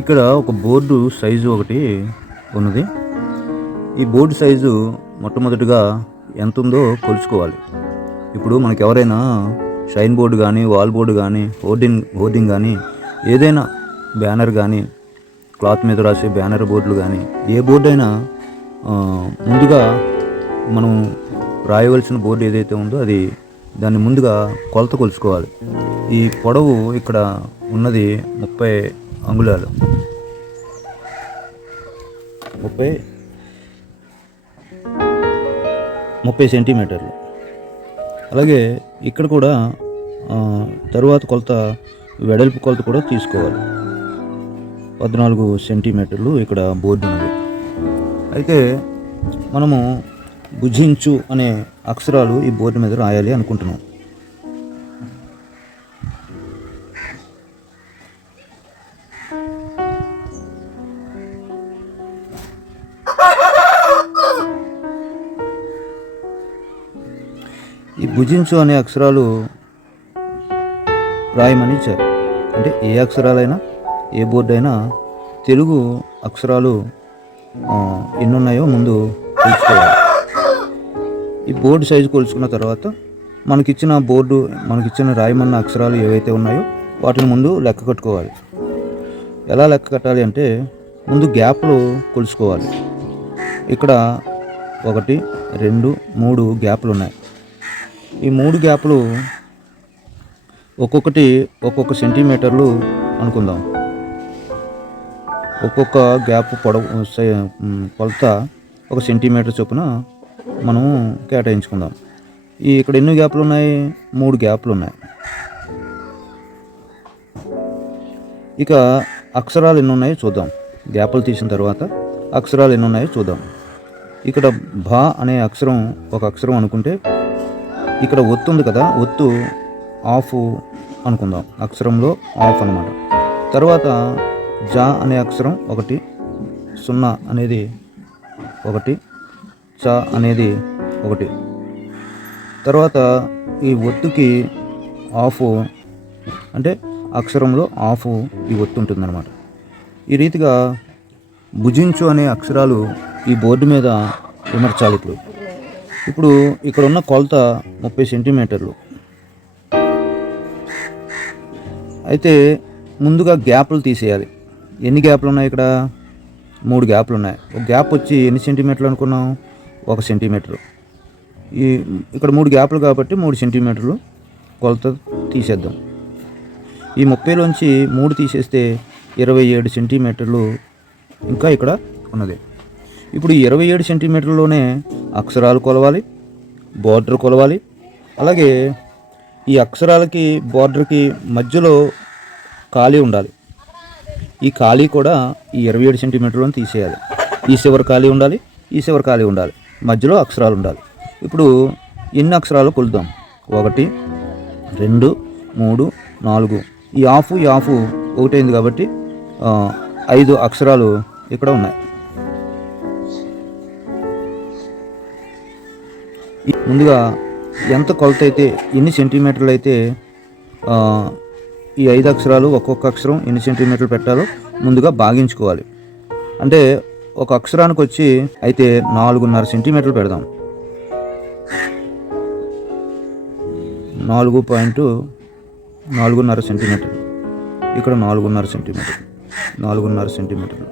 ఇక్కడ ఒక board size ఒకటి ఉన్నది. ఈ బోర్డు సైజు మొట్టమొదటిగా ఎంత ఉందో కొలుచుకోవాలి. ఇప్పుడు మనకు ఎవరైనా షైన్ బోర్డు కానీ, వాల్ బోర్డు కానీ, హోర్డింగ్ కానీ, ఏదైనా బ్యానర్ కానీ, క్లాత్ మీద రాసే బ్యానర్ బోర్డులు కానీ, ఏ బోర్డు అయినా ముందుగా మనం రాయవలసిన బోర్డు ఏదైతే ఉందో దాన్ని ముందుగా కొలత కొలుచుకోవాలి. ఈ పొడవు ఇక్కడ ఉన్నది 30 అంగుళాలు, 30 సెంటీమీటర్లు. అలాగే ఇక్కడ కూడా తరువాత కొలత వెడల్పు కొలత కూడా తీసుకోవాలి. 14 సెంటీమీటర్లు ఇక్కడ బోర్డు ఉన్నది. అయితే మనము భుజించు అనే అక్షరాలు ఈ బోర్డు మీద రాయాలి అనుకుంటున్నాం. ఈ భుజించు అనే అక్షరాలు రాయమని ఇచ్చారు. అంటే ఏ అక్షరాలైనా, ఏ బోర్డు అయినా తెలుగు అక్షరాలు ఎన్నున్నాయో ముందు తెలుసుకోవాలి. ఈ బోర్డు సైజు కొలుచుకున్న తర్వాత మనకిచ్చిన రాయమన్న అక్షరాలు ఏవైతే ఉన్నాయో వాటిని ముందు లెక్క కట్టుకోవాలి. ఎలా లెక్క కట్టాలి అంటే ముందు గ్యాప్లు కొలుచుకోవాలి. ఇక్కడ 1, 2, 3 గ్యాప్లు ఉన్నాయి. ఈ 3 గ్యాప్లు ఒక్కొక్క సెంటీమీటర్లు అనుకుందాం. ఒక్కొక్క గ్యాప్ పొడవు కొలత 1 సెంటీమీటర్ చొప్పున మనము కేటాయించుకుందాం. ఇక్కడ ఎన్ని గ్యాప్లు ఉన్నాయి? 3 గ్యాప్లు ఉన్నాయి. ఇక అక్షరాలు ఎన్ని ఉన్నాయో చూద్దాం. గ్యాప్లు తీసిన తర్వాత అక్షరాలు ఎన్ని ఉన్నాయో చూద్దాం. ఇక్కడ భా అనే అక్షరం ఒక అక్షరం అనుకుంటే ఇక్కడ ఒత్తు ఉంది కదా, ఒత్తు ఆఫ్ అనుకుందాం. అక్షరంలో ఆఫ్ అన్నమాట. తర్వాత జా అనే అక్షరం 1, 0 అనేది 1, చ అనేది 1. తర్వాత ఈ ఒత్తుకి ఆఫ్ అంటే అక్షరంలో ఆఫ్ ఈ ఒత్తు ఉంటుందన్నమాట. ఈ రీతిగా భుజించు అనే అక్షరాలు ఈ బోర్డు మీద విమర్చాలి. ఇప్పుడు ఇక్కడ ఉన్న కొలత 30 సెంటీమీటర్లు. అయితే ముందుగా గ్యాప్లు తీసేయాలి. ఎన్ని గ్యాప్లు ఉన్నాయి? ఇక్కడ 3 గ్యాప్లు ఉన్నాయి. ఒక గ్యాప్ వచ్చి ఎన్ని సెంటీమీటర్లు అనుకున్నాం? 1 సెంటీమీటరు. ఇక్కడ 3 గ్యాప్లు కాబట్టి 3 సెంటీమీటర్లు కొలత తీసేద్దాం. ఈ 30లోంచి 3 తీసేస్తే 27 సెంటీమీటర్లు ఇంకా ఇక్కడ ఉన్నది. ఇప్పుడు 27 సెంటీమీటర్లలోనే అక్షరాలు కొలవాలి, బోర్డర్ కొలవాలి. అలాగే ఈ అక్షరాలకి బోర్డర్కి మధ్యలో ఖాళీ ఉండాలి. ఈ ఖాళీ కూడా ఈ 27 సెంటీమీటర్లను తీసేయాలి. ఈ చివరి ఖాళీ ఉండాలి, ఈ చివరి ఖాళీ ఉండాలి, మధ్యలో అక్షరాలు ఉండాలి. ఇప్పుడు ఎన్ని అక్షరాలు కొలుద్దాం? 1, 2, 3, 4. ఈ ఆఫ్ ఒకటైంది కాబట్టి 5 అక్షరాలు ఇక్కడ ఉన్నాయి. ముందుగా ఎంత కొలత అయితే, ఎన్ని సెంటీమీటర్లు అయితే ఈ 5 అక్షరాలు ఒక్కొక్క అక్షరం ఎన్ని సెంటీమీటర్లు పెట్టాలో ముందుగా భాగించుకోవాలి. అంటే ఒక అక్షరానికి వచ్చి అయితే 4.5 సెంటీమీటర్లు పెడదాం. 4.4.5 సెంటీమీటర్లు. ఇక్కడ 4.5 సెంటీమీటర్లు, 4.5 సెంటీమీటర్లు,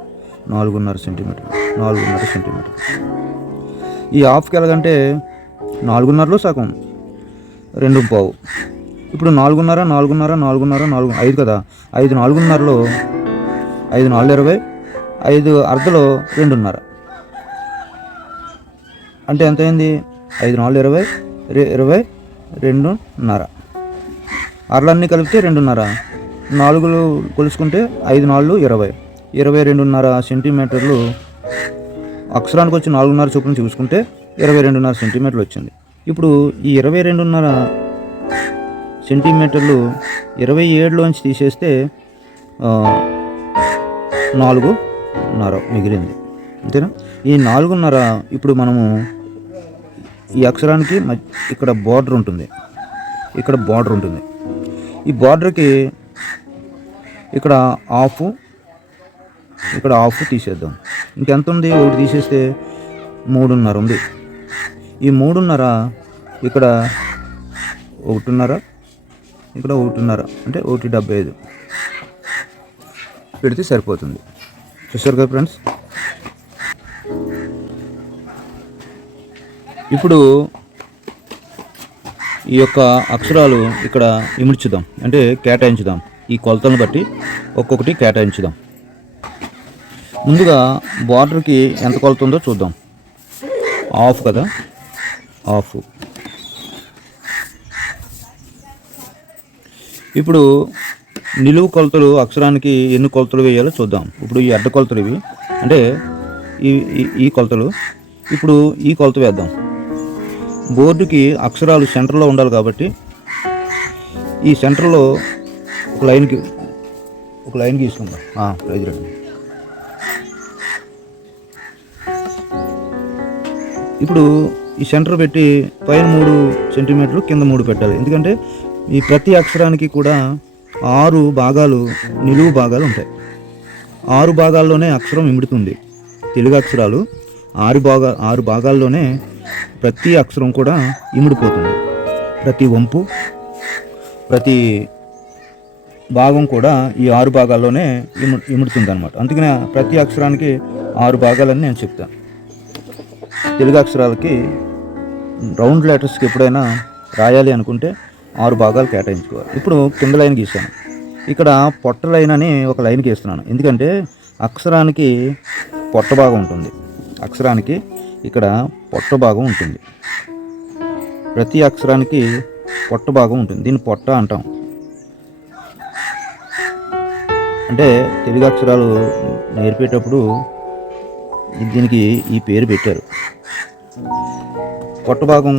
4.5 సెంటీమీటర్లు, 4.5 సెంటీమీటర్లు. ఈ హాఫ్కి ఎలాగంటే 4.5లో సగం 2.5. ఇప్పుడు 4.5 5 కదా. 5 4.5లో 5 4 20, 5 అర్ధలో 2.5 అంటే ఎంత అయింది? 5 4 20, 20, 2.5. అర్లన్నీ కలిపితే 2.5. 4 కొలుసుకుంటే 5 4 20, 22.5 సెంటీమీటర్లు. అక్షరానికి వచ్చి 4.5 చొప్పున చూసుకుంటే 22.5 సెంటీమీటర్లు వచ్చింది. ఇప్పుడు ఈ 22.5 సెంటీమీటర్లు 27లోంచి తీసేస్తే 4.5 మిగిలింది. అంతేనా? ఈ 4.5 ఇప్పుడు మనము ఈ అక్షరానికి ఇక్కడ బార్డర్ ఉంటుంది, ఇక్కడ బార్డర్ ఉంటుంది. ఈ బార్డర్కి ఇక్కడ హాఫ్ ఇక్కడ హాఫ్ తీసేద్దాం. ఇంకెంత ఉంది? ఒకటి తీసేస్తే 3.5 ఉంది. ఈ 3.5 ఇక్కడ 1.5, ఇక్కడ 1.5 అంటే 1.75 పెడితే సరిపోతుంది. చూసారు కదా ఫ్రెండ్స్. ఇప్పుడు ఈ యొక్క అక్షరాలు ఇక్కడ ఇమిడ్చుదాం, అంటే కేటాయించుదాం. ఈ కొలతలను బట్టి ఒక్కొక్కటి కేటాయించుదాం. ముందుగా బార్డర్కి ఎంత కొలత ఉందో చూద్దాం. హాఫ్ కదా, హాఫ్. ఇప్పుడు నిలువు కొలతలు అక్షరానికి ఎన్ని కొలతలు వేయాలో చూద్దాం. ఇప్పుడు ఈ అడ్డ కొలతలు ఇవి, అంటే ఈ కొలతలు. ఇప్పుడు ఈ కొలత వేద్దాం. బోర్డుకి అక్షరాలు సెంటర్లో ఉండాలి కాబట్టి ఈ సెంటర్లో ఒక లైన్ గీసుకుందాం. ప్రైజ్ రండి. ఇప్పుడు ఈ సెంటర్ పెట్టి పైన 3 సెంటీమీటర్లు, కింద 3 పెట్టాలి. ఎందుకంటే ఈ ప్రతి అక్షరానికి కూడా 6 భాగాలు, నిలువు భాగాలు ఉంటాయి. 6 భాగాల్లోనే అక్షరం ఇమిడుతుంది. తెలుగు అక్షరాలు 6 భాగాల్లోనే ప్రతి అక్షరం కూడా ఇమిడిపోతుంది. ప్రతి వంపు, ప్రతి భాగం కూడా ఈ 6 భాగాల్లోనే ఇముడుతుంది అనమాట. అందుకనే ప్రతి అక్షరానికి 6 భాగాలని నేను చెప్తాను. తెలుగు అక్షరాలకి రౌండ్ లెటర్స్కి ఎప్పుడైనా రాయాలి అనుకుంటే 6 భాగాలు కేటాయించుకోవాలి. ఇప్పుడు కింద లైన్ గీసాను. ఇక్కడ పొట్ట లైన్ అని ఒక లైన్ గీస్తున్నాను. ఎందుకంటే అక్షరానికి పొట్ట భాగం ఉంటుంది. అక్షరానికి ఇక్కడ పొట్ట భాగం ఉంటుంది. ప్రతి అక్షరానికి పొట్ట భాగం ఉంటుంది. దీన్ని పొట్ట అంటాం. అంటే తెలుగు అక్షరాలు నేర్పేటప్పుడు దీనికి ఈ పేరు పెట్టారు. పొట్ట భాగం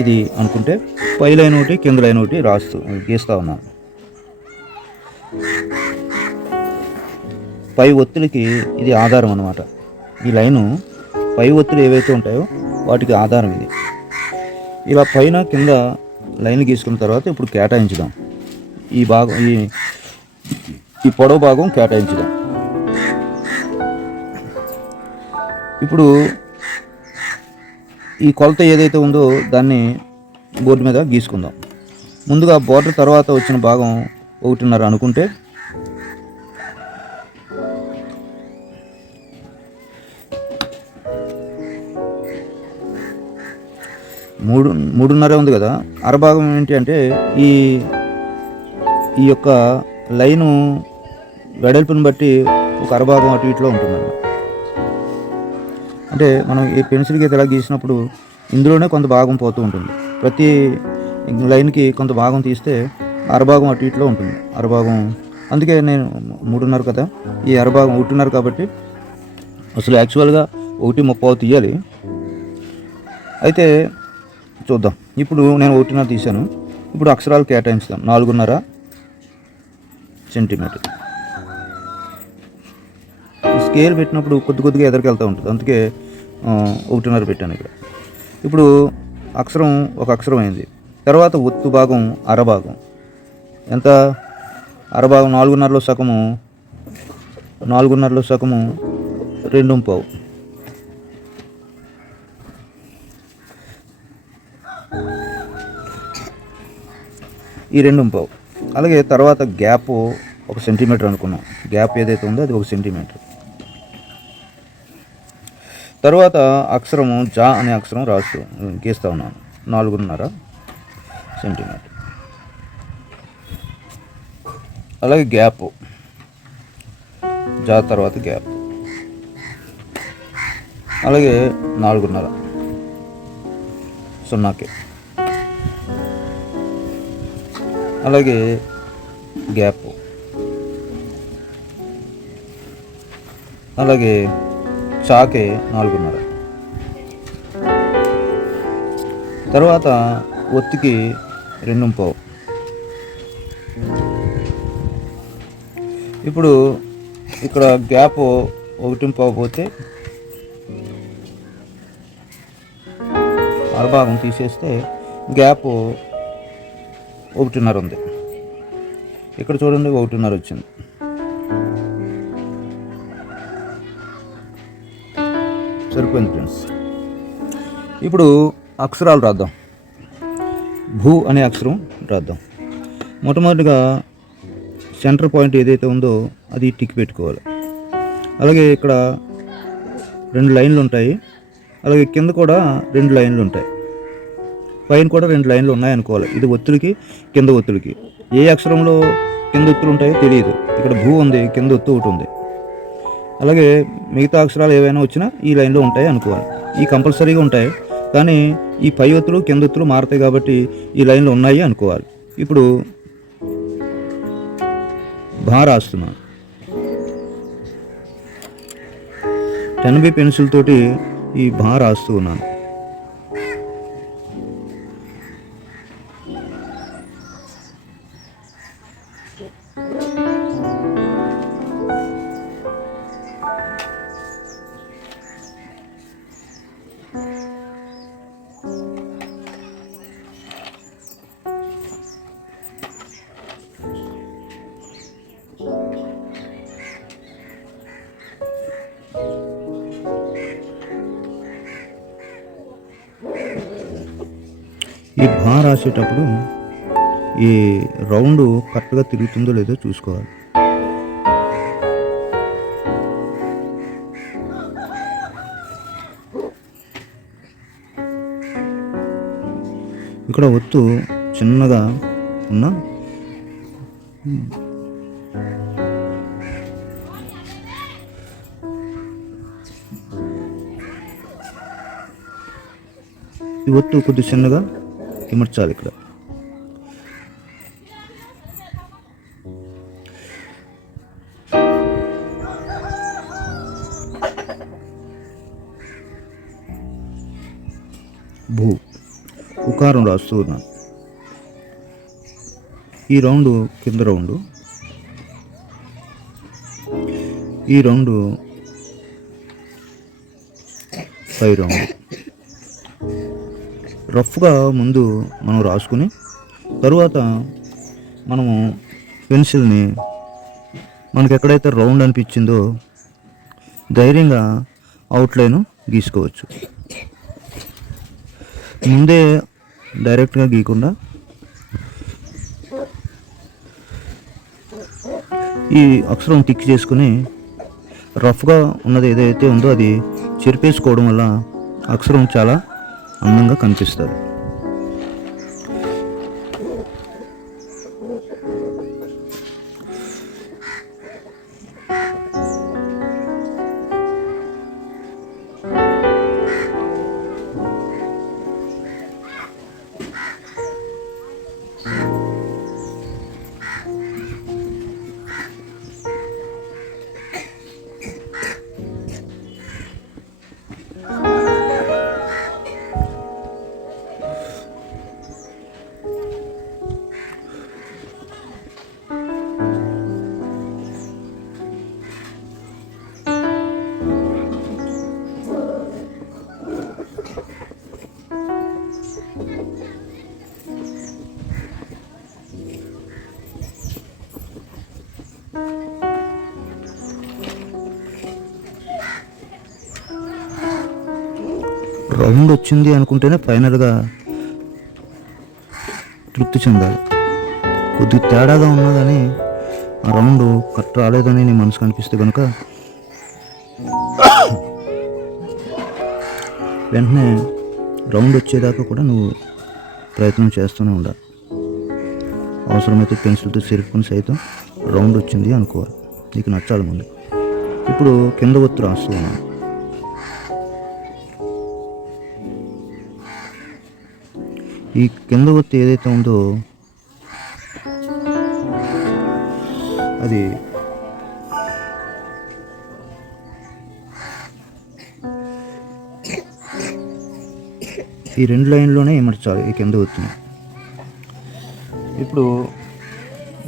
ఇది అనుకుంటే పై లైన్ ఒకటి, కింద లైన్ ఒకటి గీస్తూ ఉన్నాను. పై ఒత్తులకి ఇది ఆధారం అన్నమాట. ఈ లైను పై ఒత్తులు ఏవైతే ఉంటాయో వాటికి ఆధారం ఇది. ఇలా పైన కింద లైన్ గీసుకున్న తర్వాత ఇప్పుడు కేటాయించుదాం. ఈ భాగం, ఈ పొడవు భాగం కేటాయించుదాం. ఇప్పుడు ఈ కొలత ఏదైతే ఉందో దాన్ని బోర్డు మీద గీసుకుందాం. ముందుగా బోర్డర్ తర్వాత వచ్చిన భాగం 1.5 అనుకుంటే మూడున్నర ఉంది కదా. అరభాగం ఏంటి అంటే ఈ యొక్క లైను వెడల్పుని బట్టి ఒక అరభాగం అటు ఇటులో ఉంటుందన్నమాట. అంటే మనం ఈ పెన్సిల్ గీత ఎలా గీసినప్పుడు ఇందులోనే కొంత భాగం పోతూ ఉంటుంది. ప్రతి లైన్కి కొంత భాగం తీస్తే అరభాగం అటు ఇటులో ఉంటుంది. అరభాగం, అందుకే నేను 3.5 కదా, ఈ అరభాగం 1.5 కాబట్టి అసలు యాక్చువల్గా 1.30 తీయాలి. అయితే చూద్దాం. ఇప్పుడు నేను 1.5 తీశాను. ఇప్పుడు అక్షరాలు కేటాయించుదాం. 4.5 సెంటీమీటర్. స్కేల్ పెట్టినప్పుడు కొద్దిగా ఎదరికెళ్తూ ఉంటుంది. అందుకే 1.5 పెట్టాను ఇక్కడ. ఇప్పుడు అక్షరం ఒక అక్షరం అయింది. తర్వాత ఒత్తు భాగం అరభాగం. ఎంత? అరభాగం 4.5లో సగము 2.5. ఈ 2.5. అలాగే తర్వాత గ్యాప్ 1 సెంటీమీటర్ అనుకున్నాం. గ్యాప్ ఏదైతే ఉందో అది 1 సెంటీమీటర్. తర్వాత అక్షరము జా అనే అక్షరం గీస్తూ ఉన్నాను. 4.5 సెంటీమీటర్. అలాగే గ్యాప్, జా తర్వాత గ్యాప్, అలాగే 4.5 0కి, అలాగే గ్యాప్, అలాగే చాకే 4.5. తర్వాత ఒత్తికి 2.5. ఇప్పుడు ఇక్కడ గ్యాప్ 1.5 పోతే అరభాగం తీసేస్తే గ్యాప్ 1.5 ఉంది. ఇక్కడ చూడండి 1.5 వచ్చింది. సరిపోయింది ఫ్రెండ్స్. ఇప్పుడు అక్షరాలు రాద్దాం. భూ అనే అక్షరం రాద్దాం. మొట్టమొదటిగా సెంటర్ పాయింట్ ఏదైతే ఉందో అది టిక్ పెట్టుకోవాలి. అలాగే ఇక్కడ 2 లైన్లు ఉంటాయి. అలాగే కింద కూడా 2 లైన్లు ఉంటాయి. పైన కూడా 2 లైన్లు ఉన్నాయనుకోవాలి. ఇది ఒత్తులకి, కింద ఒత్తులకి. ఏ అక్షరంలో కింద ఒత్తులు ఉంటాయో తెలియదు. ఇక్కడ భూ ఉంది, కింద ఒత్తు ఒకటి ఉంది. అలాగే మిగతా అక్షరాలు ఏవైనా వచ్చినా ఈ లైన్లో ఉంటాయి అనుకోవాలి. ఈ కంపల్సరీగా ఉంటాయి, కానీ ఈ పై ఒత్తులు కింద ఒత్తులు మారుతాయి కాబట్టి ఈ లైన్లో ఉన్నాయి అనుకోవాలి. ఇప్పుడు భా రాస్తున్నాను. 10B పెన్సిల్ తోటి ఈ భా రాస్తూ ఉన్నాను. ఈ భా రాసేటప్పుడు ఈ రౌండ్ కరెక్ట్గా తిరుగుతుందో లేదో చూసుకోవాలి. ఇక్కడ ఒత్తు చిన్నగా ఉన్న ఈ ఒత్తు కొద్ది చిన్నగా ఇమర్చాలి. ఇక్కడ భూ ఉకారం రాస్తూ ఉన్నాను. ఈ రౌండ్ కింద రౌండ్, ఈ రౌండ్ పై రౌండ్. రఫ్గా ముందు మనం రాసుకుని తరువాత మనము పెన్సిల్ని మనకు ఎక్కడైతే రౌండ్ అనిపించిందో ధైర్యంగా అవుట్లైన్ గీసుకోవచ్చు. ముందే డైరెక్ట్గా గీయకుండా ఈ అక్షరం టిక్ చేసుకుని రఫ్గా ఉన్నది ఏదైతే ఉందో అది చెరిపేసుకోవడం వల్ల అక్షరం చాలా అందంగా కనిపిస్తుంది. రౌండ్ వచ్చింది అనుకుంటేనే ఫైనల్గా తృప్తి చెందాలి. కొద్దిగా తేడాగా ఉన్నదని ఆ రౌండ్ కరెక్ట్ రాలేదని నీ మనసుకు అనిపిస్తే కనుక వెంటనే రౌండ్ వచ్చేదాకా కూడా నువ్వు ప్రయత్నం చేస్తూనే ఉండాలి. అవసరమైతే పెన్సిల్తో చెరుపుకొని సైతం రౌండ్ వచ్చింది అనుకోవాలి. నీకు నచ్చాలి ముందు. ఇప్పుడు కింద ఒత్తు రాస్తూ ఉన్నాను. ఈ కింద ఒత్తు ఏదైతే ఉందో అది ఈ 2 లైన్లోనే ఇమర్చాలి ఈ కింద ఒత్తుని. ఇప్పుడు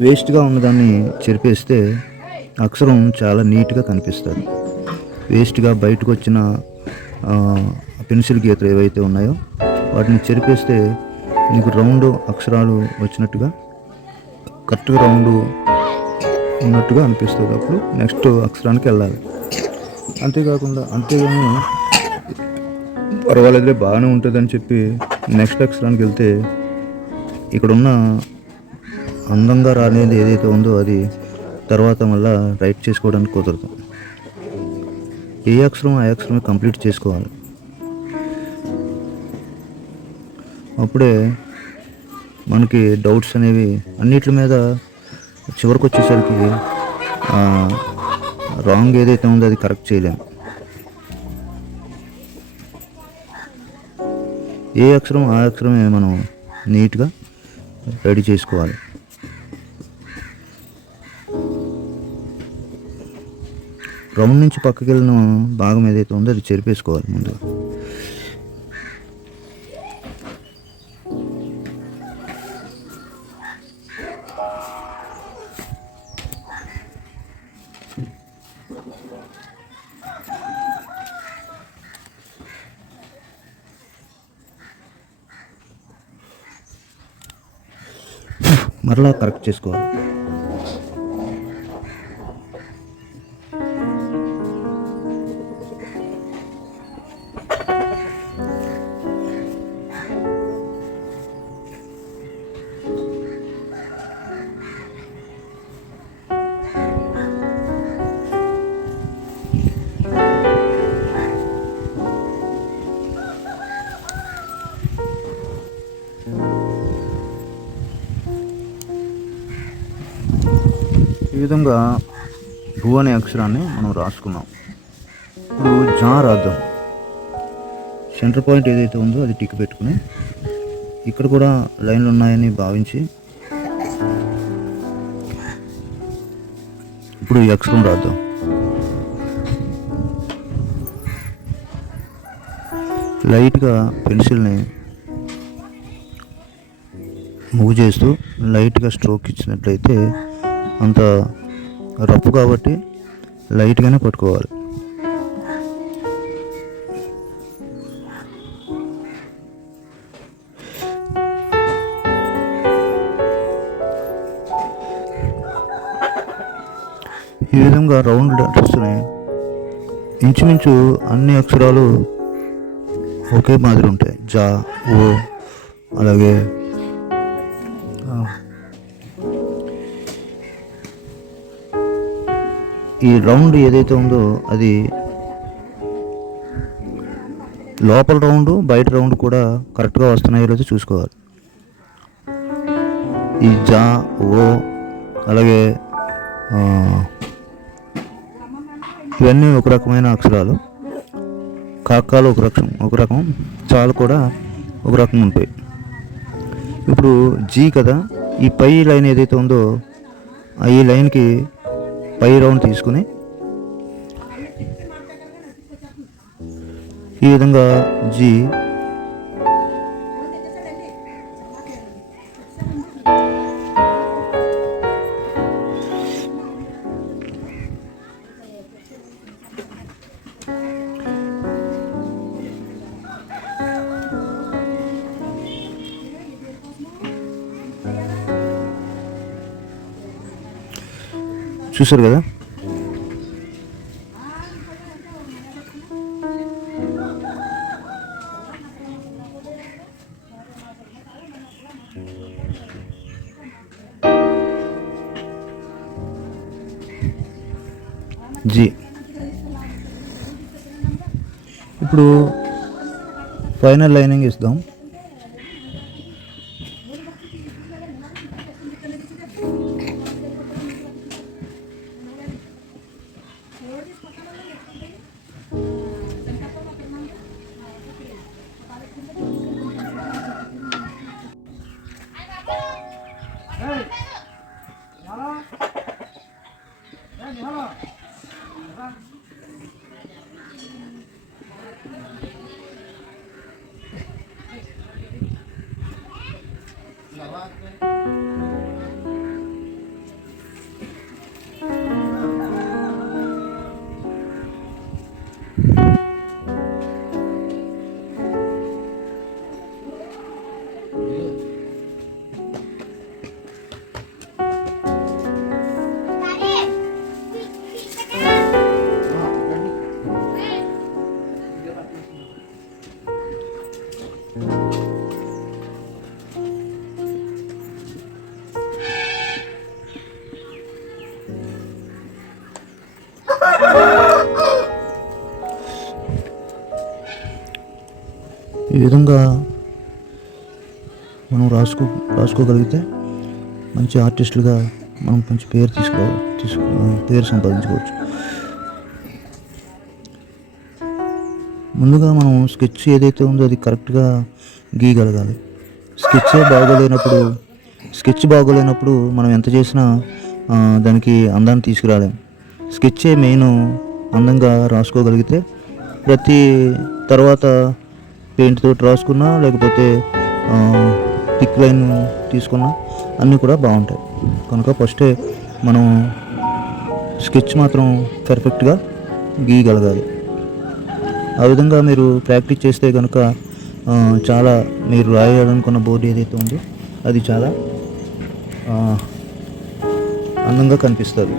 వేస్ట్గా ఉన్నదాన్ని చెరిపేస్తే అక్షరం చాలా నీట్గా కనిపిస్తుంది. వేస్ట్గా బయటకు వచ్చిన పెన్సిల్ గీతలు ఏవైతే ఉన్నాయో వాటిని చెరిపేస్తే నీకు రౌండ్ అక్షరాలు వచ్చినట్టుగా కరెక్ట్గా రౌండ్ ఉన్నట్టుగా అనిపిస్తుంది. అప్పుడు నెక్స్ట్ అక్షరానికి వెళ్ళాలి. అంతేగాని పర్వాలేదులే బాగానే ఉంటుందని చెప్పి నెక్స్ట్ అక్షరానికి వెళ్తే ఇక్కడున్న అందంగా రానేది ఏదైతే ఉందో అది తర్వాత మళ్ళీ రైట్ చేసుకోవడానికి కుదరదు. ఏ అక్షరం ఆ అక్షరమే కంప్లీట్ చేసుకోవాలి. అప్పుడే మనకి డౌట్స్ అనేవి అన్నిటి మీద చివరికి వచ్చేసరికి రాంగ్ ఏదైతే ఉందో అది కరెక్ట్ చేయలేము. ఏ అక్షరం ఆ అక్షరమే మనం నీట్గా రెడీ చేసుకోవాలి. రౌండ్ నుంచి పక్కకి వెళ్ళిన భాగం ఏదైతే ఉందో అది చెరిపేసుకోవాలి ముందుగా. మరలా కరెక్ట్ చేసుకోవాలి. ఈ విధంగా భూ అనే అక్షరాన్ని మనం రాసుకున్నాం. ఇప్పుడు జా రాద్దాం. సెంటర్ పాయింట్ ఏదైతే ఉందో అది టిక్ పెట్టుకుని ఇక్కడ కూడా లైన్లు ఉన్నాయని భావించి ఇప్పుడు ఈ అక్షరం రాద్దాం. లైట్గా పెన్సిల్ని మూవ్ చేస్తూ లైట్గా స్ట్రోక్ ఇచ్చినట్లయితే అంత రఫ్ కాబట్టి లైట్గానే పట్టుకోవాలి. ఈ విధంగా రౌండ్ లెటర్స్ని ఇంచుమించు అన్ని అక్షరాలు ఒకే మాదిరి ఉంటాయి. జా, ఓ, అలాగే ఈ రౌండ్ ఏదైతే ఉందో అది లోపల రౌండ్ బయట రౌండ్ కూడా కరెక్ట్గా వస్తున్నాయో లేదో చూసుకోవాలి. ఈ జా, ఓ, అలాగే ఇవన్నీ ఒక రకమైన అక్షరాలు. కాకాలు ఒక రకం, చాలు కూడా ఒక రకం ఉంటాయి. ఇప్పుడు జీ కదా, ఈ పై లైన్ ఏదైతే ఉందో ఈ లైన్కి పై రౌండ్ తీసుకుని ఈ విధంగా జీ చూసారు కదా. జీ. ఇప్పుడు ఫైనల్ లైనింగ్ ఇస్తాం. ఈ విధంగా మనం రాసుకోగలిగితే మంచి ఆర్టిస్టులుగా మనం మంచి పేరు పేరు సంపాదించుకోవచ్చు. ముందుగా మనం స్కెచ్ ఏదైతే ఉందో అది కరెక్ట్గా గీయగలగాలి. స్కెచ్ బాగోలేనప్పుడు మనం ఎంత చేసినా దానికి అందాన్ని తీసుకురాలేం. స్కెచ్చే మెయిన్. అందంగా రాసుకోగలిగితే ప్రతి తర్వాత పెయింట్ తోటి రాసుకున్నా లేకపోతే థిక్ లైన్ తీసుకున్నా అన్నీ కూడా బాగుంటాయి. కనుక ఫస్టే మనం స్కెచ్ మాత్రం పర్ఫెక్ట్గా గీయగలగాలి. ఆ విధంగా మీరు ప్రాక్టీస్ చేస్తే కనుక చాలా మీరు రాయాలనుకున్న బోర్డు ఏదైతే ఉందో అది చాలా అందంగా కనిపిస్తుంది.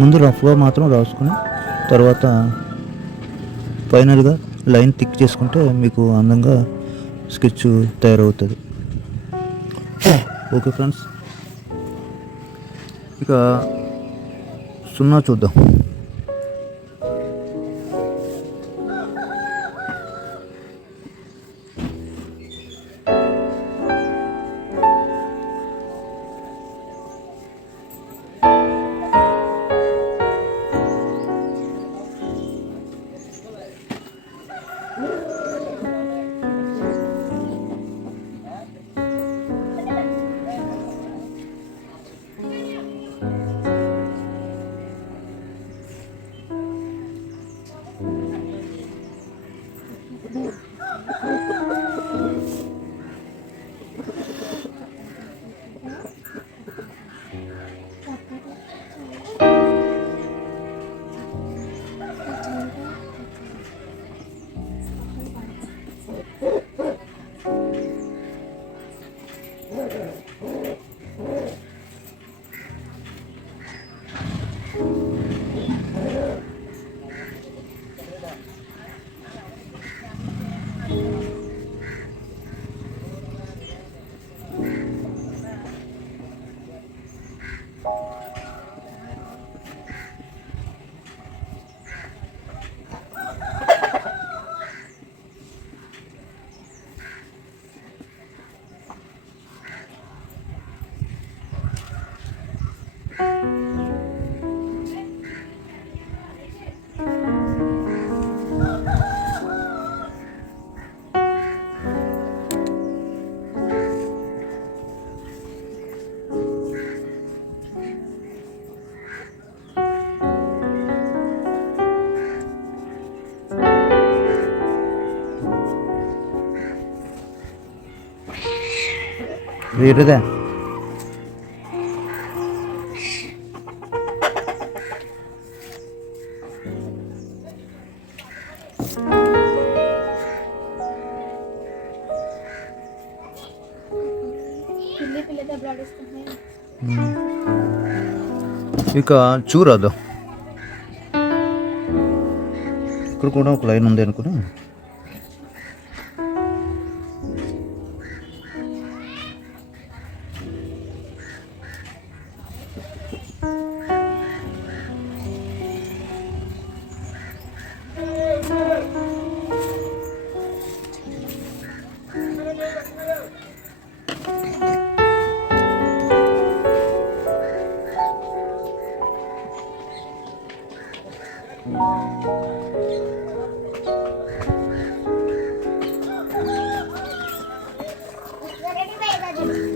ముందు రఫ్గా మాత్రం రాసుకుని తర్వాత ఫైనల్గా లైన్ థిక్ చేసుకుంటే మీకు అందంగా స్కెచ్ తయారవుతుంది. ఓకే ఫ్రెండ్స్, ఇక సున్నా చూద్దాం. వీటిదే ఇక చూరాదు. ఇక్కడ కూడా ఒక లైన్ ఉంది అనుకుని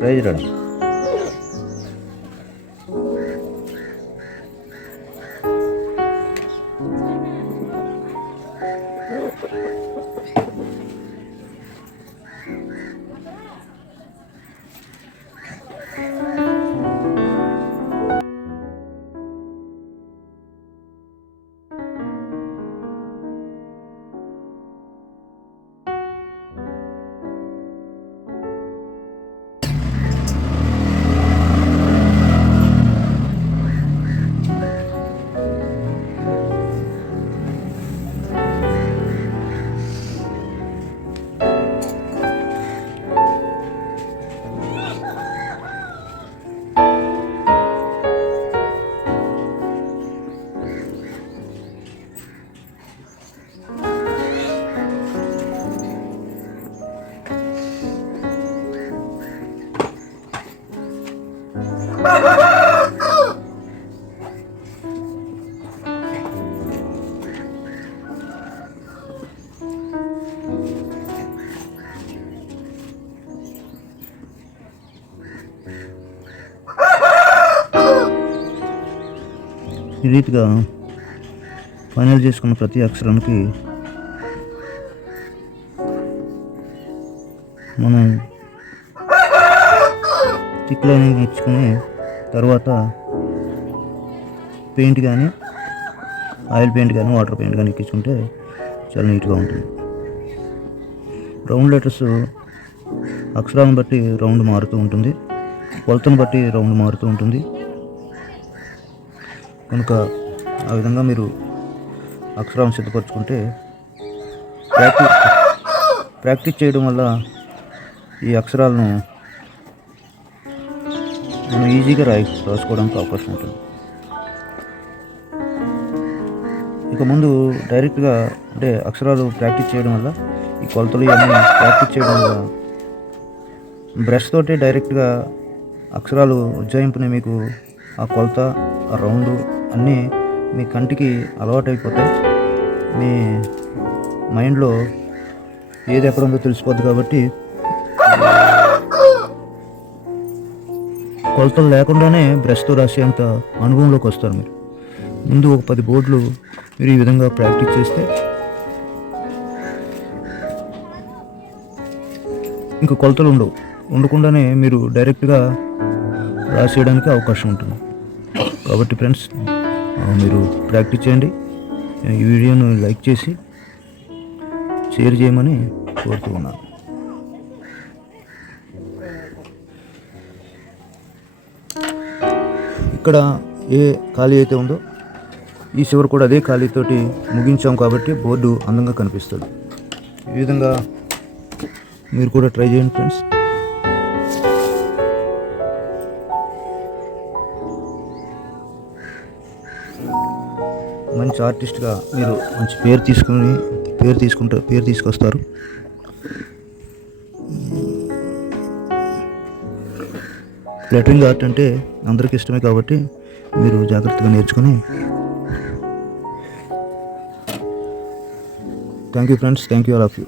ప్రైజ్ రాడు. ఈ రీతిగా ఫైనల్ చేసుకున్న ప్రతి అక్షరానికి మనం థిక్ లైనింగ్ ఇచ్చుకుని తర్వాత పెయింట్ కానీ ఆయిల్ పెయింట్ కానీ వాటర్ పెయింట్ కానీ ఎక్కించుకుంటే చాలా నీట్గా ఉంటుంది. రౌండ్ లెటర్స్ అక్షరాలను బట్టి రౌండ్ మారుతూ ఉంటుంది, కొలతను బట్టి రౌండ్ మారుతూ ఉంటుంది. కనుక ఆ విధంగా మీరు అక్షరాలను సిద్ధపరచుకుంటే ప్రాక్టీస్ చేయడం వల్ల ఈ అక్షరాలను మనం ఈజీగా రాసుకోవడానికి అవకాశం ఉంటుంది. ఇక ముందు డైరెక్ట్గా అంటే అక్షరాలు ప్రాక్టీస్ చేయడం వల్ల ఈ కొలతలు ఇవన్నీ ప్రాక్టీస్ చేయడం వల్ల బ్రష్ తోటి డైరెక్ట్గా అక్షరాలు ఉజ్జాయింపుని మీకు ఆ కొలత ఆ రౌండ్ అన్నీ మీ కంటికి అలవాటైపోతాయి. మీ మైండ్లో ఏది ఎక్కడ ఉందో తెలిసిపోద్ది. కాబట్టి కొలతలు లేకుండానే బ్రష్తో రాసేంత అనుభవంలోకి వస్తారు మీరు. ముందు ఒక 10 బోర్డులు మీరు ఈ విధంగా ప్రాక్టీస్ చేస్తే ఇంకా కొలతలు ఉండకుండానే మీరు డైరెక్ట్గా రాసేయడానికి అవకాశం ఉంటుంది. కాబట్టి ఫ్రెండ్స్, మీరు ప్రాక్టీస్ చేయండి. ఈ వీడియోను లైక్ చేసి షేర్ చేయమని కోరుతూ ఉన్నాను. ఇక్కడ ఏ ఖాళీ అయితే ఉందో ఈ చివరి కూడా అదే ఖాళీతోటి ముగించాం కాబట్టి బోర్డు అందంగా కనిపిస్తుంది. ఈ విధంగా మీరు కూడా ట్రై చేయండి ఫ్రెండ్స్. మంచి ఆర్టిస్ట్గా మీరు మంచి పేరు తీసుకొస్తారు. లెటరింగ్ ఆర్ట్ అంటే అందరికీ ఇష్టమే కాబట్టి మీరు జాగ్రత్తగా నేర్చుకొని. Thank you friends, thank you all of you.